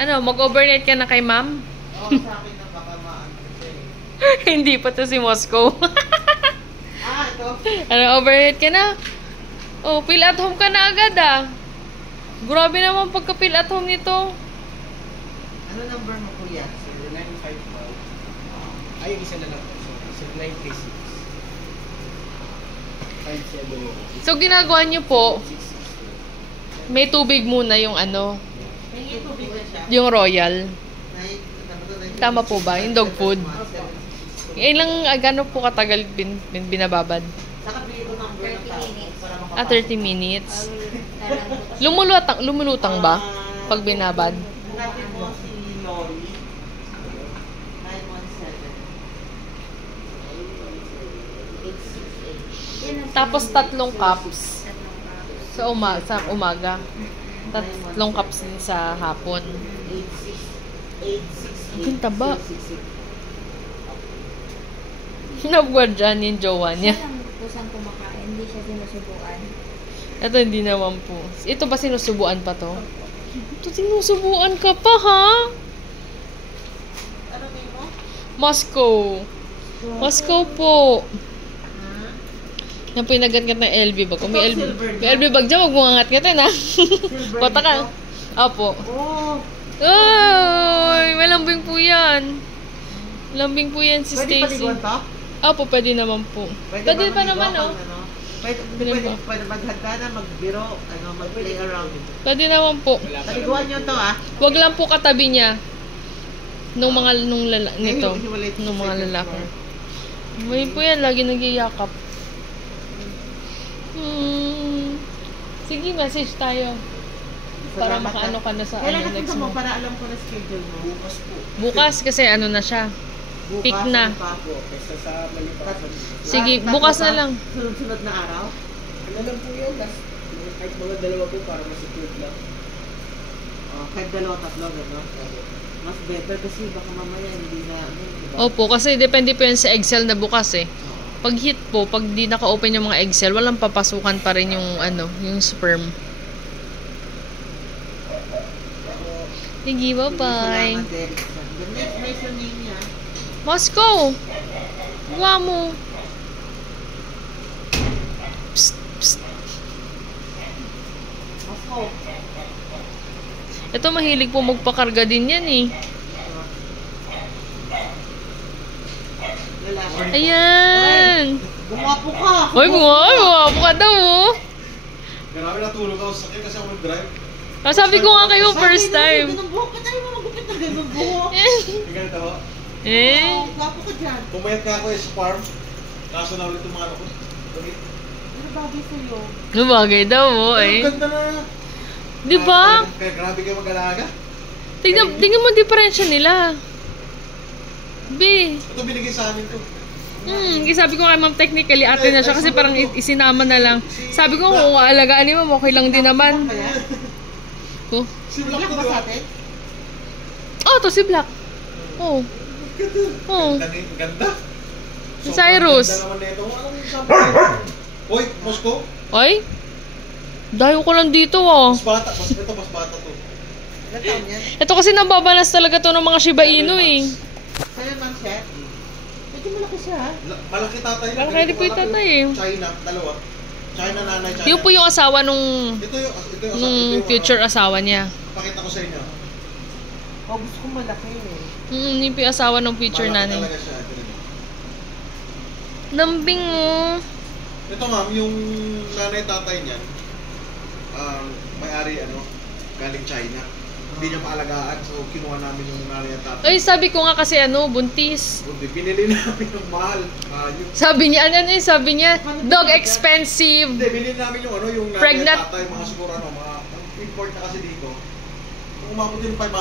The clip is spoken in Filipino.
Ano, mag-overnight ka na kay ma'am? Oo, sa akin ang baka maano. Hindi pa to si Moscow. Ito. Ano, overnight ka na? Oh, feel at home ka na agad ah. Grabe naman pagka-feel at home nito. Ano number mo, kuya? 0955. Ay, isa na lang po. So, 0936. 57. So, ginagawa nyo po, may tubig muna yung ano, May tubig na siya. yung royal. Tama po ba? Yung dog food. Ilang, gano'n po katagal binababad? Saka bili ko number ng tao para 30 minutes. Lumulutang ba? Pag binabad? Hanapin mo si Lori. 917. Tapos 3 cups sa umaga. 3 cups din sa hapon. 868. Ang taba. Nabwadyan yung jowa niya. Siya lang kusang kumakain, hindi siya sinusubuan. Ito hindi naman po. Ito ba sinusubuan pa to? Ito sinusubuan ka pa ha? Ano name mo? Moscow. Moscow po. Yan po yung nagat-ngat ng LV bag. Kung may LV bag dyan, huwag mo angat-ngatin ha. Kota ka. Opo. Oh, Ay, malambing po yan. Lambing po yan si pwede Stacy. paliguan to? Opo, pwede naman po. Pwede pa naman oh. Pwede maghanda na, magbiro, mag-play around. Pwede naman po. Paliguan nyo to Wag lang po katabi niya. Nung nito. hiwalay Nung mga second lalaki. floor. May po yan, lagi nagyayakap. Sige, message tayo. Para Salamat, makaano ka na sa Kailan next natin mo month. para alam ko na schedule mo? Bukas po. Bukas kasi ano na siya. Bukas, Pick na. ano pa? Po, kesa sa malipasan. Sige, bukas na lang. Sunod-sunod na araw? Ano lang po yun? Kahit mga dalawa po para ma-secure lang. Kahit dalawa, tatlo, gano'n. Mas better kasi baka mamaya hindi na, diba? Opo, kasi depende po yan sa Excel na bukas eh. Pag hit po, pag di naka-open yung mga Excel, walang papasukan pa rin yung yung sperm. Sige, bye-bye. Salamat, Erickson. The next name niya. Moscow! Gawa mo. Psst, psst. Moscow. Ito mahilig po magpakarga din yan eh. Lalaki. Ayan! Gumapo ka! Hoy, bumapo ka daw oh. Grabe natulog ako sa akin kasi ako nag-drive. Sabi ko nga kayo first time. Ganun buhok ka tayo, magupit na ganun buhok. Yung ganito ako. Eh? Guwapo ka dyan. Pumayat ka ako sa farm. Kaso na ulit yung mga ano ko. Ano bagay sa'yo? Lumagay daw mo eh. Ang ganda na. Di ba? Kaya grabe kayo mag-alaga. Tingnan mo ang diferensya nila. B. Ito binigay sa amin to. Sabi ko kay ma'am technically ate na siya kasi parang isinama na lang. Sabi ko kung aalagaan ni ma'am okay lang din naman. Kaya? Oh. Si Black Black ko ba diba? sa atin? Oh, to si Black. Oh. Oh. Ganda. Si Cyrus. Ganda naman nito. Anong sabi? Hoy, Moscow. Ay? Dayo ko lang dito ah. Mas bata. Mas bata to. Ilan taon yan? Ito kasi nababalas talaga to ng mga Shiba Inu eh. Sa'yo man siya? Medyo malaki siya ha? Malaki tatay. Malaki po yung tatay eh. China, dalawa. China nanay, China. Yung po yung asawa nung Ito yung future asawa niya. Pakita ko sa inyo. Oh, gusto ko malaki eh. Yung po yung asawa nung future Malaki nanay. talaga siya. Lambing mo. Ito ma'am, yung nanay tatay niya, may-ari galing China. Hindi niya maalagaan, so kinuha namin yung nanay at tatay. Ay, sabi ko nga kasi buntis. Buti, pinili namin ng mahal. Sabi niya, sabi niya, dog expensive. Hindi, binili namin yung yung nanay Pregnant. at tatay, mga siguro mga import na kasi dito. Kung umabot din 500.